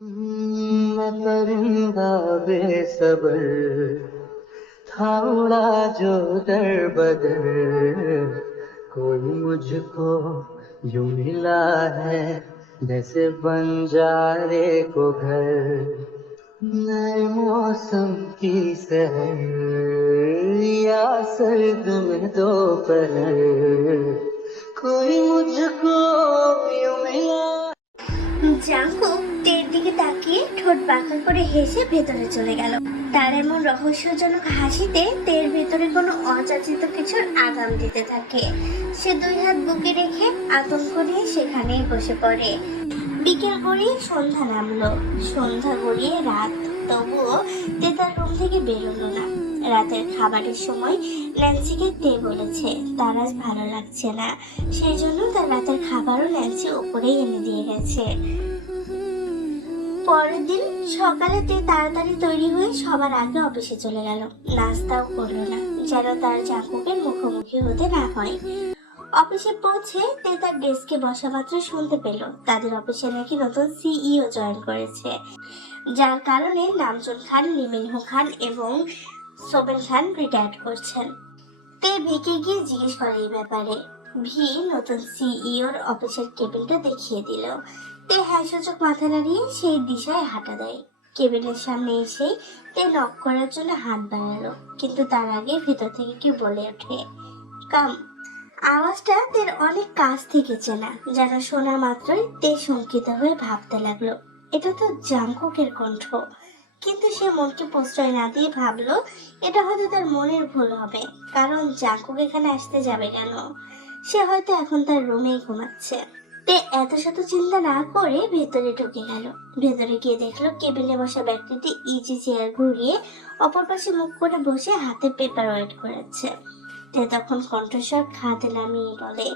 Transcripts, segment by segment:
मैं परिंदा बेसबर था उड़ा जो दर बदर कोई मुझको यूं मिला है जैसे बंजारे को घर नए मौसम की सहर या सर्द में दोपहर कोई मुझको यूं मिला। জাঙ্কুক তের দিকে তাকিয়ে ঠোঁট বাঁকা করে হেসে ভেতরে চলে গেল। তার এমন রহস্যজনক হাসিতে তের ভেতরে কোনো অযাচিত কিছুর আগাম দিতে থাকে। সে দুই হাত বুকে রেখে আতঙ্ক নিয়ে সেখানেই বসে পড়ে। বিকেল গড়িয়ে সন্ধ্যা নামলো, সন্ধ্যা গড়িয়ে রাত, তবুও তে তার রুম থেকে বেরোলো না। রাতের খাবারের সময় ন্যান্সিকে তে বলেছে তার আজ ভালো লাগছে না, সেই জন্য তার রাতের খাবারও ন্যান্সি উপরেই এনে দিয়ে গেছে। পরের দিন সকালে তে তাড়াতাড়ি তৈরি হয়ে সবার আগে অফিসে চলে গেল। নাস্তাও করলো না, যেন তার জাঙ্কুকের মুখোমুখি হতে না হয়। অফিসে পৌঁছে তে তার ডেস্কে বসা মাত্র শুনতে পেল তাদের অফিসে নাকি নতুন সিইও জয়েন করেছে, যার কারণে নামজুন খান, লিমিনহো খান এবং সোবেন খান রিটায়ার করছেন। তে ভিকে গিয়ে জিজ্ঞেস করে এই ব্যাপারে। ভি নতুন সিইওর অফিসের কেবিনটা দেখিয়ে দিল। তে হ্যাঁ সূচক মাথা নাড়িয়ে সেই দিশায় হাঁটা দেয়। কেবিনের সামনে এসে তে নক করার জন্য হাত বাড়ালো, কিন্তু তার আগে ভিতর থেকে কেউ বলে ওঠে কাম। আওয়াজটা তের অনেক কাছ থেকে চেনা, যেন শোনা মাত্রই তে শঙ্কিত হয়ে ভাবতে লাগলো এটা তো জাঙ্কুকের কণ্ঠ। কিন্তু সে মনকে প্রশ্রয় না দিয়ে ভাবলো এটা হয়তো তার মনের ভুল হবে, কারণ জাঙ্কুক এখানে আসতে যাবে কেন? সে হয়তো এখন তার রুমেই ঘুমাচ্ছে। তে এত শত চিন্তা না করে ভেতরে ঢুকে গেল। ভেতরে গিয়ে দেখলো কেবিনে বসা ব্যক্তিটি ইজি চেয়ার ঘুরিয়ে অপর পাশে মুখ করে বসে হাতে পেপার ওয়েট করেছে। তে তখন কণ্ঠস্বর খাতে নামিয়ে বলে,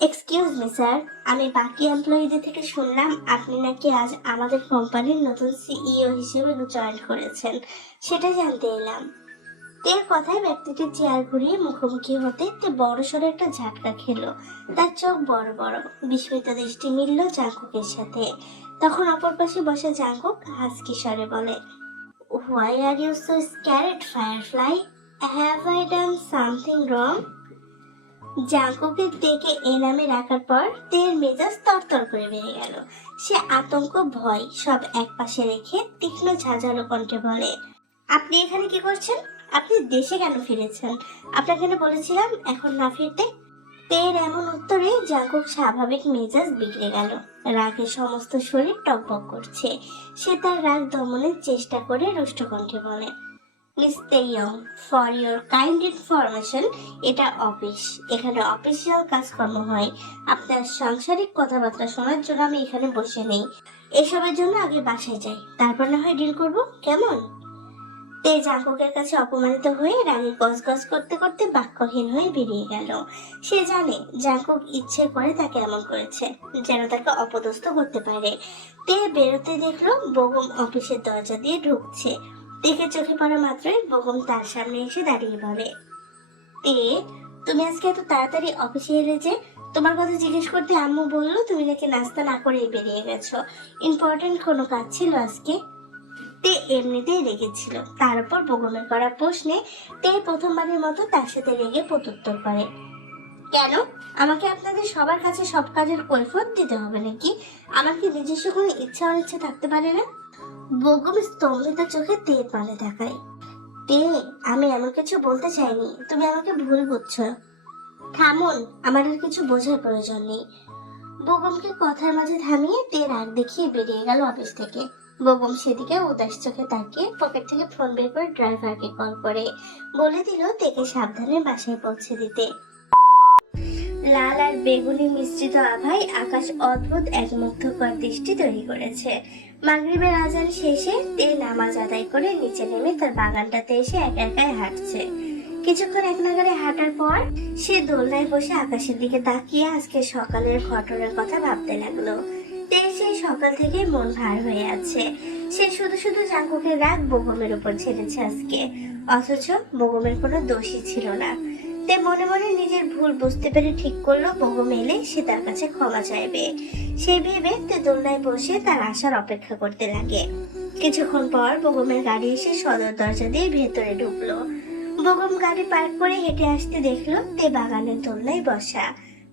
এক্সকিউজ মি স্যার, আমি বাকি এমপ্লয়ীদের থেকে শুনলাম আপনি নাকি আজ আমাদের কোম্পানির নতুন সিইও হিসেবে জয়েন করেছেন, সেটা জানতে এলাম। তের কথায় ব্যক্তিটির চেয়ার ঘুরিয়ে মুখোমুখি হতে তে বড় সড়ো একটা ঝাটকা খেলো। তার চোখ বড় বড়, বিস্মিত দৃষ্টি মিলল জাঙ্কুকের সাথে। তখন অপর পাশে বসে জাঙ্কুক হাসকি স্বরে বলে, why are you so scared firefly? Have I done something wrong? জাঙ্কুকের দেখে এ নামে রাখার পর তের মেজাজ তরতর করে বেড়ে গেল। সে আতঙ্ক ভয় সব এক পাশে রেখে তীক্ষ্ণ ঝাঁঝালো কণ্ঠে বলে, আপনি এখানে কি করছেন? আপনি দেশে কেন ফিরেছেন? আপনাকে না বলেছিলাম এখন না ফিরতে? তের এমন উত্তরে জাঙ্কুক স্বাভাবিক মেজাজ বিগড়ে গেল। রাগে সমস্ত শরীর টকবক করছে। সে তার রাগ দমনের চেষ্টা করে রুষ্ট কণ্ঠে বলে, miss Taeyong, for your kind information, এটা অফিস, এখানে অফিসিয়াল কাজকর্ম হয়। আপনার সাংসারিক কথাবার্তা শোনার জন্য আমি এখানে বসে নেই। এসবের জন্য আগে বাসায় যাই, তারপর না হয় ডিল করবো, কেমন? তে জাঙ্কুকের কাছে অপমানিত হয়ে রাগে গজগজ করতে করতে বাক্যহীন হয়ে বেরিয়ে গেল। সে জানে জাঙ্কুক ইচ্ছে করে তাকে এমন করেছে, যেন তাকে অপদস্থ করতে পারে। তে বেরোতে দেখলো বেগম অফিসের দরজা দিয়ে ঢুকছে। দেখে চোখে পড়া মাত্রই বেগম তার সামনে এসে দাঁড়িয়ে বলে, তে তুমি আজকে এত তাড়াতাড়ি অফিসে এলে যে? তোমার কথা জিজ্ঞেস করতে আম্মু বললো তুমি নাকি নাস্তা না করেই বেরিয়ে গেছো। ইম্পর্টেন্ট কোনো কাজ ছিল আজকে? তে এমনিতেই রেগেছিল, তার উপর বেগমের করা প্রশ্নে তে প্রথমবারের মতো তার সাথে রেগে প্রত্যুত্তর করে, কেন? আমাকে আপনাদের সবার কাছে সব কাজের কৈফিয়ত দিতে হবে নাকি? আমার কি নিজস্ব কোনো ইচ্ছা অনিচ্ছা থাকতে পারে না? বেগম স্তম্ভিত চোখে তের পানে তাকায়। তে আমি এমন কিছু বলতে চাইনি, তুমি আমাকে ভুল বুঝছো। থামুন, আমার আর কিছু বোঝার প্রয়োজন নেই। বেগমকে কথার মাঝে থামিয়ে তে রাগ দেখিয়ে বেরিয়ে গেল অফিস থেকে। বেগম সেদিকে উদাস চোখে তাকিয়ে পকেট থেকে ফোন বের করে ড্রাইভারকে কল করে বলে দিল তেকে সাবধানে বাসায় পৌঁছে দিতে। লাল আর বেগুনি মিশ্রিত আভায় আকাশ অদ্ভুত এক মুগ্ধকর দৃষ্টি তৈরি করেছে। মাগরিবের আজান শেষে তে নামাজ আদায় করে নিচে নেমে তার বাগানটাতে এসে একা একাই হাঁটছে। কিছুক্ষণ এক নাগাড়ে হাঁটার পর সে দোলনায় বসে আকাশের দিকে তাকিয়ে আজকে সকালের ঘটনার কথা ভাবতে লাগলো। তে সেই সকাল থেকে মন ভার হয়ে আছে। সে শুধু শুধু জাঙ্কুকের রাগ বেগমের উপর ছেড়েছে আজকে, অথচ বেগমের কোনো দোষই ছিল না। তে মনে মনে নিজের ভুল বুঝতে পেরে ঠিক করলো বেগম এলে সে তার কাছে ক্ষমা চাইবে। সেই ভেবে তে দোলনায় বসে তার আসার অপেক্ষা করতে লাগে। কিছুক্ষণ পর বেগমের গাড়ি এসে সদর দরজা দিয়ে ভেতরে ঢুকলো। বেগম গাড়ি পার্ক করে হেঁটে আসতে দেখলো তে বাগানের দোলনায় বসা।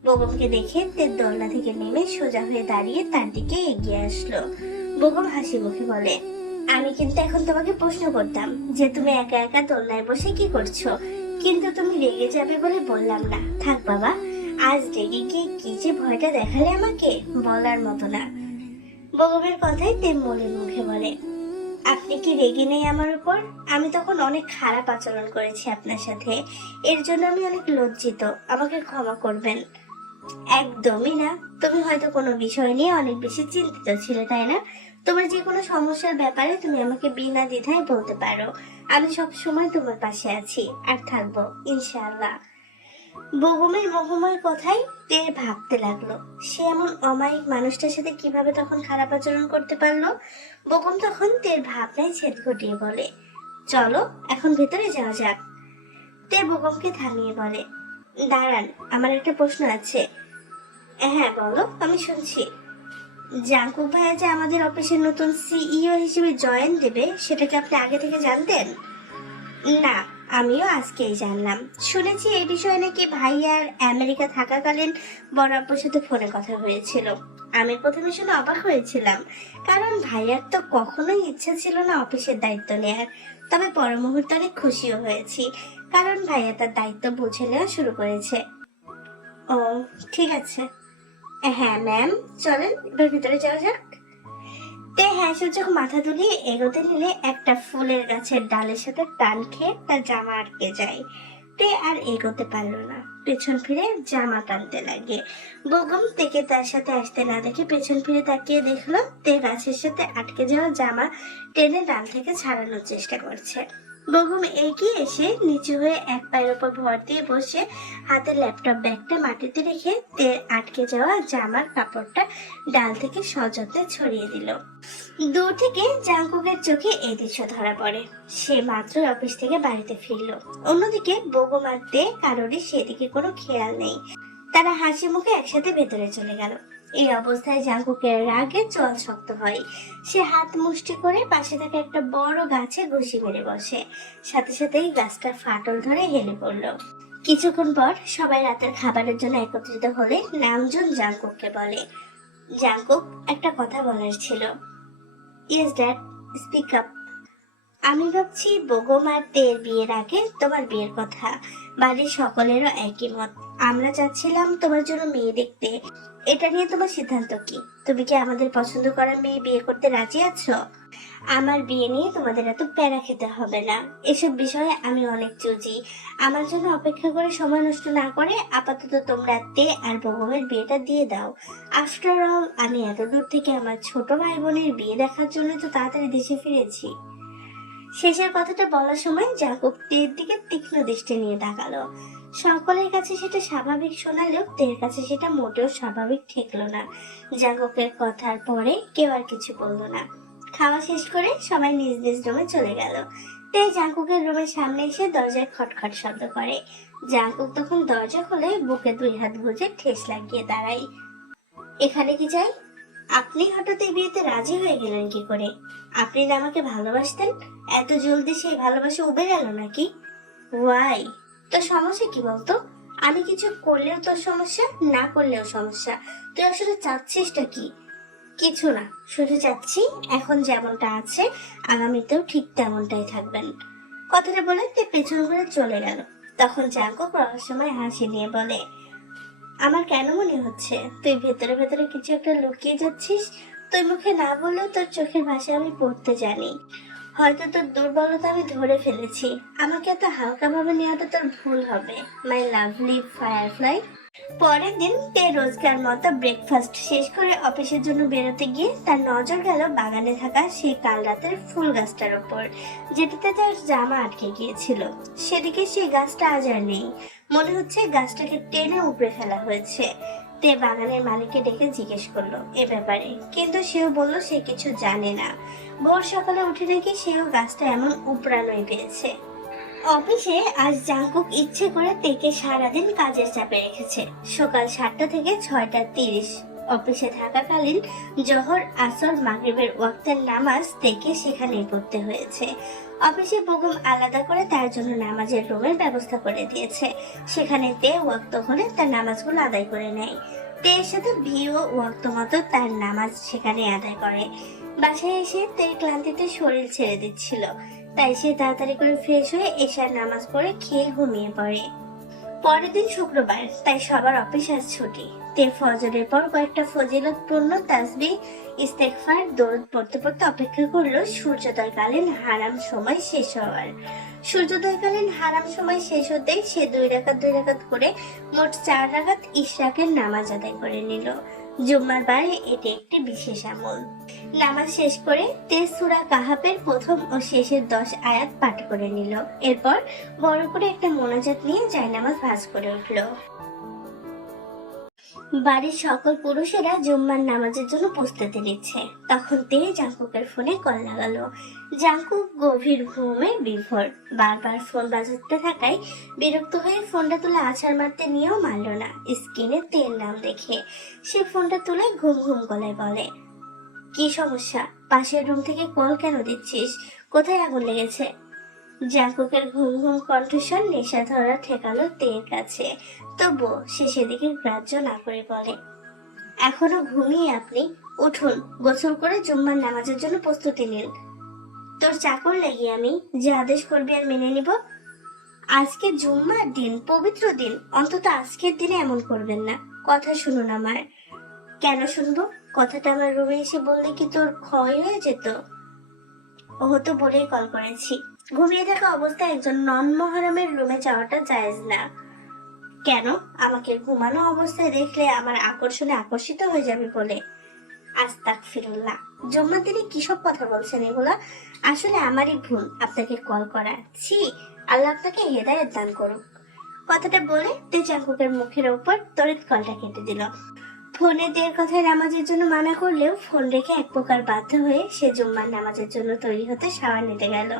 বেগমকে দেখে তে দোলনা থেকে নেমে সোজা হয়ে দাঁড়িয়ে তার দিকে এগিয়ে আসলো। বেগম হাসি মুখে বলে, আমি কিন্তু এখন তোমাকে প্রশ্ন করতাম যে তুমি একা একা দোলনায় বসে কি করছো, কিন্তু তুমি রেগে যাবে বলে বললাম না। থাক বাবা, আজ রেগে গিয়ে কি যে ভয়টা দেখালে আমাকে বলার মতো না। বেগমের কথাই তে মলিন মুখে বলে, আপনি কি রেগে নেই আমার উপর? আমি তখন অনেক খারাপ আচরণ করেছি আপনার সাথে, এর জন্য আমি অনেক লজ্জিত, আমাকে ক্ষমা করবেন। একদমই না, তুমি হয়তো কোনো বিষয় নিয়ে অনেক বেশি চিন্তিত ছিলে, তাই না? তোমার যে কোনো সমস্যার ব্যাপারে তুমি আমাকে বিনা দ্বিধায় বলতে পারো, আমি সব সময় তোমার পাশে আছি আর থাকবো ইনশাআল্লাহ। বেগমের মোহময় কথায় তে ভাবতে লাগলো, সে এমন অমায়িক মানুষটার সাথে কিভাবে তখন খারাপ আচরণ করতে পারলো। বেগম তখন তের ভাবনায় ছেদ ঘটিয়ে বলে, চলো এখন ভেতরে যাওয়া যাক। তে বেগমকে থামিয়ে বলে, দাঁড়ান, আমার একটা প্রশ্ন আছে। হ্যাঁ বলো, আমি শুনছি। জাঙ্কুক ভাইয়া যে আমাদের অফিসের নতুন সিইও হিসেবে জয়েন দেবে, সেটা কি আপনি আগে থেকে জানতেন? না, আমিও আজকেই জানলাম। শুনেছি এই বিষয়ে নাকি ভাইয়ার আমেরিকা থাকাকালীন বড় আপুর সাথে ফোনে কথা হয়েছিল। আমি প্রথমে শুনে অবাক হয়েছিলাম, কারণ ভাইয়ার তো কখনোই ইচ্ছা ছিল না অফিসের দায়িত্ব নেয়ার। তবে পর মুহূর্তে অনেক খুশিও হয়েছি, কারণ ভাইয়া তার দায়িত্ব বুঝে নেওয়া শুরু করেছে। ও ঠিক আছে। হ্যাঁ ম্যাম, চলেন এবার ভিতরে যাওয়া যাক। তে হ্যাঁ সূচক মাথা তুলিয়ে এগোতে নিলে একটা ফুলের গাছের ডালের সাথে টান খেয়ে তার জামা আটকে যায়। তে আর এগোতে পারলো না, পেছন ফিরে জামা টানতে লাগে। বেগম তেকে তার সাথে আসতে না দেখে পেছন ফিরে তাকিয়ে দেখলো তে গাছের সাথে আটকে যাওয়া জামা টেনে ডাল থেকে ছাড়ানোর চেষ্টা করছে। বেগম এগিয়ে এসে নিচু হয়ে এক পায়ের উপর ভর দিয়ে বসে হাতে ল্যাপটপ ব্যাগটা মাটিতে রেখে তে আটকে যাওয়া জামার কাপড়টা ডাল থেকে সযত্নে ছড়িয়ে দিল। দূর থেকে জাঙ্কুকের চোখে এই দৃশ্য ধরা পড়ে। সে মাত্র অফিস থেকে বাড়িতে ফিরলো। অন্যদিকে বেগম আর তে কারোরই সেদিকে কোনো খেয়াল নেই। তারা হাসি মুখে একসাথে ভেতরে চলে গেল। এই অবস্থায় জাঙ্কুকের রাগে চোয়াল শক্ত হয়। সে হাত মুষ্টি করে পাশে থাকা একটা বড় গাছে ঘুষি মেরে বসে। সাথে সাথেই গাছটা ফাটল ধরে হেলে পড়ল। কিছুক্ষণ পর সবাই রাতের খাবারের জন্য একত্রিত হলে নামজন জাঙ্কুককে বলে, জাঙ্কুক, একটা কথা বলার ছিল। Yes dad, speak up. আমি ভাবছি বেগম আর তের বিয়ের আগে তোমার বিয়ের কথা। বাড়ির সকলেরও একই মত। আমরা চাচ্ছিলাম তোমার জন্য মেয়ে দেখতে। এটা নিয়ে তোমার সিদ্ধান্ত কি? তুমি কি আমাদের পছন্দ করা মেয়ে বিয়ে করতে রাজি আছো? আমার বিয়ে নিয়ে তোমাদের এত প্যারা খেতে হবে না। এসব বিষয়ে আমি অনেক চুজি। আমার জন্য অপেক্ষা করে সময় নষ্ট না করে আপাতত তোমরা তে আর বেগমের বিয়েটা দিয়ে দাও। আফটার অল আমি এত দূর থেকে আমার ছোট ভাই বোনের বিয়ে দেখার জন্য তো তাড়াতাড়ি দেশে ফিরেছি। শেষের কথাটা বলার সময় জাঙ্কুক তের দিকে তীক্ষ্ণ দৃষ্টি নিয়ে তাকালো। সকলের কাছে সেটা স্বাভাবিক শোনালেও তের কাছে সেটা মোটেও স্বাভাবিক ঠেকলো না। জাঙ্কুকের কথার পরে কেউ আর কিছু বললো না। খাওয়া শেষ করে সবাই নিজ নিজ রুমে চলে গেল। তে জাঙ্কুকের রুমের সামনে এসে দরজায় খটখট শব্দ করে। জাঙ্কুক তখন দরজা খুলে বুকে দুই হাত গুজে ঠেস লাগিয়ে দাঁড়ায়। এখানে কি চাই? আপনি হঠাৎ এই বিয়েতে রাজি হয়ে গেলেন কি করে? আপনি না আমাকে ভালোবাসতেন? এত জলদি সেই ভালোবাসা উবে গেল নাকি? ওয়াই? তোর সমস্যা কি বলতো? আমি কিছু করলেও তোর সমস্যা, না করলেও সমস্যা। তুই আসলে চাচ্ছিসটা কি? কিছু না, শুধু চাচ্ছি এখন যেমনটা আছে আগামীতেও ঠিক তেমনটাই থাকবেন। কথাটা বলে তে পেছন ঘুরে চলে গেল। তখন জাঙ্কুক রহস্যময় হাসি নিয়ে বলে, আমার কেন মনে হচ্ছে তুই ভেতরে ভেতরে কিছু একটা লুকিয়ে যাচ্ছিস। তুই মুখে না বললেও তোর চোখের ভাষা আমি পড়তে জানি। হয়তো তোর দুর্বলতা আমি ধরে ফেলেছি। আমাকে এত হালকা ভাবে নেওয়াটা তোর ভুল হবে, মাই লাভলি ফায়ারফ্লাই। পরের দিন তে রোজকার মতো ব্রেকফাস্ট শেষ করে অফিসের জন্য বেরোতে গিয়ে তার নজর গেল বাগানে থাকা সেই কাল রাতের ফুল গাছটার উপর, যেটাতে তার জামা আটকে গিয়েছিল। সেদিকে সেই গাছটা আজ আর নেই। মনে হচ্ছে গাছটাকে টেনে উপড়ে ফেলা হয়েছে। তে বাগানের মালিককে ডেকে জিজ্ঞেস করলো এ ব্যাপারে, কিন্তু সেও বলল সে কিছু জানে না। ভোর সকালে উঠে নাকি সেও গাছটা এমন উপড়ানোই পেয়েছে। অফিসে আজ জাঙ্কুক ইচ্ছে করে তেকে সারাদিন কাজের চাপে রেখেছে। সকাল 7টা থেকে 6টা 30 অফিসে থাকাকালীন জোহর, আসর, মাগরিবের ওয়াক্তের নামাজ তেকে সেখানেই পড়তে হয়েছে। অফিসে বেগম আলাদা করে তার জন্য নামাজের রুমের ব্যবস্থা করে দিয়েছে। সেখানে তে ওয়াক্ত হলে তার নামাজগুলো আদায় করে নেয়। তের সাথে ভিও ওয়াক্ত মতো তার নামাজ সেখানে আদায় করে। বাসায় এসে তের ক্লান্তিতে শরীর ছেড়ে দিচ্ছিল, তাই সে তাড়াতাড়ি করে ফ্রেশ হয়ে এশার নামাজ পড়ে খেয়ে ঘুমিয়ে পড়ে। পরের দিন শুক্রবার, তাই সবার অফিস আজ ছুটি। তে ফজরের পর কয়েকটা ফজিলতপূর্ণ তাসবিহ, ইস্তেগফার, দরুদ পড়তে পড়তে অপেক্ষা করলো সূর্যোদয়কালীন হারাম সময় শেষ হওয়ার। সূর্যোদয়কালীন হারাম সময় শেষ হতেই সে 2 রাকাত করে মোট 4 রাকাত ইশরাকের নামাজ আদায় করে নিল। জুম্মার বারে এটি একটি বিশেষ আমল। নামাজ শেষ করে তে সূরা কাহাফের প্রথম ও শেষের 10 আয়াত পাঠ করে নিল। এরপর বড় করে একটা মোনাজাত নিয়ে জায়নামাজ ভাঁজ করে উঠল। বাড়ির সকল পুরুষেরা জুম্মার নামাজের জন্য প্রস্তুতি নিচ্ছে। তখন তে জাঙ্কুকের ফোনে কল লাগালো। জাঙ্কুক গভীর ঘুমে বিভোর, বারবার ফোন বাজাতে থাকায় বিরক্ত হয়ে ফোনটা তুলে আছাড় মারতে নিয়েও মারল না। স্ক্রিনে তের নাম দেখে সে ফোনটা তুলে ঘুম ঘুম গলায় বলে, কি সমস্যা? পাশের রুম থেকে কল কেন দিচ্ছিস? কোথায় আগুন লেগেছে? জাঙ্কুকের ঘুম ঘুম কণ্ঠস্বর নেশা ধরা ঠেকালো তের কাছে। তবুও সে সেদিকে গ্রাহ্য না করে বলে, এখনো ঘুমিয়ে আপনি? উঠুন, গোসল করে জুম্মার নামাজের জন্য প্রস্তুতি নিন। তোর চাকর লাগি আমি, যে আদেশ করবি আর মেনে নিব। আজকে জুম্মার দিন, পবিত্র দিন, অন্তত আজকের দিনে এমন করবেন না। কথা শুনুন আমার। কেন শুনবো? কথাটা আমার রুমে এসে বললে কি তোর ক্ষয় হয়ে যেত? ও তো বলেই কল করেছি, ঘুমিয়ে থাকা অবস্থায় একজন নন মহরমের রুমে যাওয়াটা জায়েজ না। কেন? আমাকে ঘুমানো অবস্থায় দেখলে আমার আকর্ষণে আকর্ষিত হয়ে যাবে বলে? আস্তাগফিরুল্লাহ, জুম্মার দিনে কিসব কথা বলছেন এগুলা? আসলে আমারই ভুল আপনাকে কল করা। ছি, আল্লাহ আপনাকে হেদায়েত দান করুক। কথাটা বলে তে জাঙ্কুকের মুখের উপর তড়িৎ কলটা কেটে দিল। ফোনে দের কথায় নামাজের জন্য মানা করলেও ফোন রেখে এক প্রকার বাধ্য হয়ে সে জুম্মার নামাজের জন্য তৈরি হতে শাওয়ার নিতে গেল।